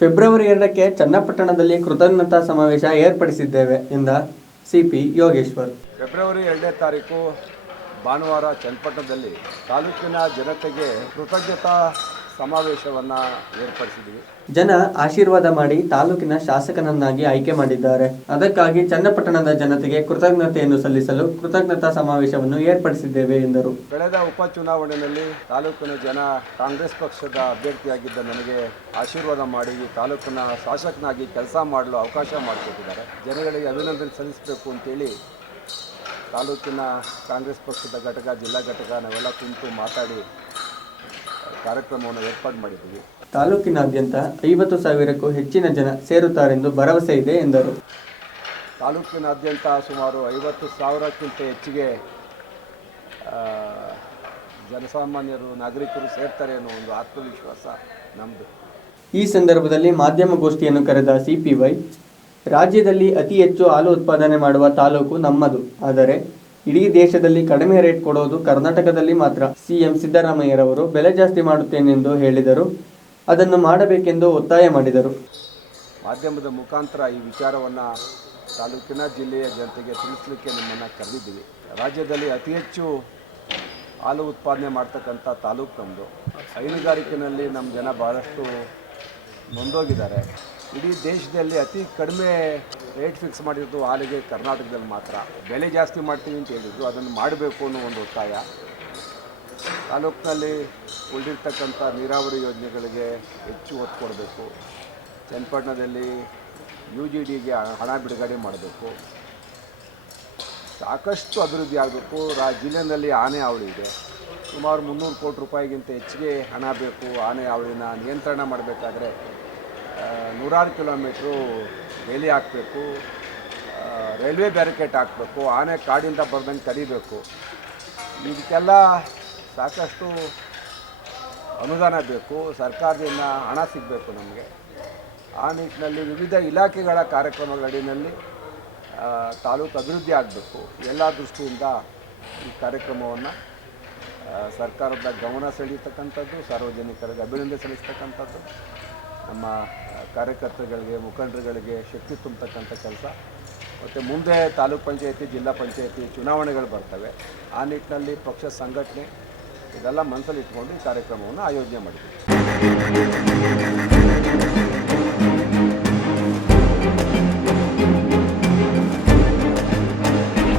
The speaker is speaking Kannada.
ಫೆಬ್ರವರಿ 2ಕ್ಕೆ ಚನ್ನಪಟ್ಟಣದಲ್ಲಿ ಕೃತಜ್ಞತಾ ಸಮಾವೇಶ ಏರ್ಪಡಿಸಿದ್ದೇವೆ ಎಂದ ಸಿಪಿ ಯೋಗೇಶ್ವರ್. ಫೆಬ್ರವರಿ 2ನೇ ತಾರೀಕು ಭಾನುವಾರ ಚನ್ನಪಟ್ಟಣದಲ್ಲಿ ತಾಲೂಕಿನ ಜನತೆಗೆ ಕೃತಜ್ಞತಾ ಸಮಾವೇಶವನ್ನು ಏರ್ಪಡಿಸಿದ್ದೀವಿ. ಜನ ಆಶೀರ್ವಾದ ಮಾಡಿ ತಾಲೂಕಿನ ಶಾಸಕನನ್ನಾಗಿ ಆಯ್ಕೆ ಮಾಡಿದ್ದಾರೆ. ಅದಕ್ಕಾಗಿ ಚನ್ನಪಟ್ಟಣದ ಜನತೆಗೆ ಕೃತಜ್ಞತೆಯನ್ನು ಸಲ್ಲಿಸಲು ಕೃತಜ್ಞತಾ ಸಮಾವೇಶವನ್ನು ಏರ್ಪಡಿಸಿದ್ದೇವೆ ಎಂದರು. ಕಳೆದ ಉಪಚುನಾವಣೆಯಲ್ಲಿ ತಾಲೂಕಿನ ಜನ ಕಾಂಗ್ರೆಸ್ ಪಕ್ಷದ ಅಭ್ಯರ್ಥಿಯಾಗಿದ್ದ ನನಗೆ ಆಶೀರ್ವಾದ ಮಾಡಿ ತಾಲೂಕಿನ ಶಾಸಕನಾಗಿ ಕೆಲಸ ಮಾಡಲು ಅವಕಾಶ ಮಾಡಿಕೊಟ್ಟಿದ್ದಾರೆ. ಜನಗಳಿಗೆ ಅಭಿನಂದನೆ ಸಲ್ಲಿಸಬೇಕು ಅಂತೇಳಿ ತಾಲೂಕಿನ ಕಾಂಗ್ರೆಸ್ ಪಕ್ಷದ ಘಟಕ, ಜಿಲ್ಲಾ ಘಟಕ ನಾವೆಲ್ಲ ಕುಂತು ಮಾತಾಡಿ ಕಾರ್ಯಕ್ರಮವನ್ನು ಏರ್ಪಾಡು ಮಾಡಿದ್ದೀವಿ. ತಾಲೂಕಿನಾದ್ಯಂತ 50,000ಕ್ಕೂ ಹೆಚ್ಚಿನ ಜನ ಸೇರುತ್ತಾರೆಂದು ಭರವಸೆ ಇದೆ ಎಂದರು. ತಾಲೂಕಿನಾದ್ಯಂತ ಸುಮಾರು 50,000ಕ್ಕಿಂತ ಹೆಚ್ಚಿಗೆ ಜನಸಾಮಾನ್ಯರು, ನಾಗರಿಕರು ಸೇರ್ತಾರೆ ಅನ್ನೋ ಒಂದು ಆತ್ಮವಿಶ್ವಾಸ ನಮ್ಮದು. ಈ ಸಂದರ್ಭದಲ್ಲಿ ಮಾಧ್ಯಮಗೋಷ್ಠಿಯನ್ನು ಕರೆದ ಸಿಪಿವೈ, ರಾಜ್ಯದಲ್ಲಿ ಅತಿ ಹೆಚ್ಚು ಹಾಲು ಉತ್ಪಾದನೆ ಮಾಡುವ ತಾಲೂಕು ನಮ್ಮದು. ಆದರೆ ಇಡೀ ದೇಶದಲ್ಲಿ ಕಡಿಮೆ ರೇಟ್ ಕೊಡೋದು ಕರ್ನಾಟಕದಲ್ಲಿ ಮಾತ್ರ. ಸಿಎಂ ಸಿದ್ದರಾಮಯ್ಯರವರು ಬೆಲೆ ಜಾಸ್ತಿ ಮಾಡುತ್ತೇನೆಂದು ಹೇಳಿದರು. ಅದನ್ನು ಮಾಡಬೇಕೆಂದು ಒತ್ತಾಯ ಮಾಡಿದರು. ಮಾಧ್ಯಮದ ಮುಖಾಂತರ ಈ ವಿಚಾರವನ್ನು ತಾಲೂಕಿನ ಜಿಲ್ಲೆಯ ಜನತೆಗೆ ತಿಳಿಸಲಿಕ್ಕೆ ನಮ್ಮನ್ನು ಕರೆದಿದ್ದೀವಿ. ರಾಜ್ಯದಲ್ಲಿ ಅತಿ ಹೆಚ್ಚು ಹಾಲು ಉತ್ಪಾದನೆ ಮಾಡ್ತಕ್ಕಂಥ ತಾಲೂಕು ನಮ್ಮದು. ಹೈನುಗಾರಿಕೆಯಲ್ಲಿ ನಮ್ಮ ಜನ ಭಾಳಷ್ಟು ನೊಂದೋಗಿದ್ದಾರೆ. ಇಡೀ ದೇಶದಲ್ಲಿ ಅತಿ ಕಡಿಮೆ ರೇಟ್ ಫಿಕ್ಸ್ ಮಾಡಿರೋದು ಹಾಲಿಗೆ ಕರ್ನಾಟಕದಲ್ಲಿ ಮಾತ್ರ. ಬೆಲೆ ಜಾಸ್ತಿ ಮಾಡ್ತೀವಿ ಅಂತ ಹೇಳಿದ್ರು, ಅದನ್ನು ಮಾಡಬೇಕು ಅನ್ನೋ ಒಂದು ಒತ್ತಾಯ. ತಾಲೂಕಿನಲ್ಲಿ ಉಳಿದಿರ್ತಕ್ಕಂಥ ನೀರಾವರಿ ಯೋಜನೆಗಳಿಗೆ ಹೆಚ್ಚು ಒತ್ತು ಕೊಡಬೇಕು. ಚನ್ನಪಟ್ಟಣದಲ್ಲಿ UGDಗೆ ಹಣ ಬಿಡುಗಡೆ ಮಾಡಬೇಕು. ಸಾಕಷ್ಟು ಅಭಿವೃದ್ಧಿ ಆಗಬೇಕು. ಜಿಲ್ಲೆಯಲ್ಲಿ ಆನೆ ಹಾವಳಿ ಇದೆ. ಸುಮಾರು 300 ಕೋಟಿ ರೂಪಾಯಿಗಿಂತ ಹೆಚ್ಚಿಗೆ ಹಣ ಬೇಕು. ಆನೆ ಹಾವಳಿನ ನಿಯಂತ್ರಣ ಮಾಡಬೇಕಾದ್ರೆ 100 ಕಿಲೋಮೀಟ್ರು ಬೇಲಿ ಹಾಕಬೇಕು, ರೈಲ್ವೆ ಬ್ಯಾರಿಕೇಡ್ ಹಾಕಬೇಕು, ಆನೆ ಕಾಡಿಂದ ಬರ್ದಂಗೆ ತಡಿಬೇಕು. ಇದಕ್ಕೆಲ್ಲ ಸಾಕಷ್ಟು ಅನುದಾನ ಬೇಕು. ಸರ್ಕಾರದಿಂದ ಹಣ ಸಿಗಬೇಕು ನಮಗೆ. ಆ ನಿಟ್ಟಿನಲ್ಲಿ ವಿವಿಧ ಇಲಾಖೆಗಳ ಕಾರ್ಯಕ್ರಮಗಳ ಅಡಿಯಲ್ಲಿ ತಾಲೂಕು ಅಭಿವೃದ್ಧಿ ಆಗಬೇಕು. ಎಲ್ಲ ದೃಷ್ಟಿಯಿಂದ ಈ ಕಾರ್ಯಕ್ರಮವನ್ನು ಸರ್ಕಾರದ ಗಮನ ಸೆಳೀತಕ್ಕಂಥದ್ದು, ಸಾರ್ವಜನಿಕರಿಗೆ ಅಭಿನಂದನೆ ಸಲ್ಲಿಸ್ತಕ್ಕಂಥದ್ದು, ನಮ್ಮ ಕಾರ್ಯಕರ್ತರುಗಳಿಗೆ, ಮುಖಂಡರುಗಳಿಗೆ ಶಕ್ತಿ ತುಂಬತಕ್ಕಂಥ ಕೆಲಸ. ಮತ್ತು ಮುಂದೆ ತಾಲೂಕು ಪಂಚಾಯತಿ, ಜಿಲ್ಲಾ ಪಂಚಾಯತಿ ಚುನಾವಣೆಗಳು ಬರ್ತವೆ. ಆ ನಿಟ್ಟಿನಲ್ಲಿ ಪಕ್ಷ ಸಂಘಟನೆ ಇದೆಲ್ಲ ಮನಸ್ಸಲ್ಲಿ ಇಟ್ಕೊಂಡು ಈ ಕಾರ್ಯಕ್ರಮವನ್ನು ಆಯೋಜನೆ ಮಾಡಿದ್ದೀವಿ.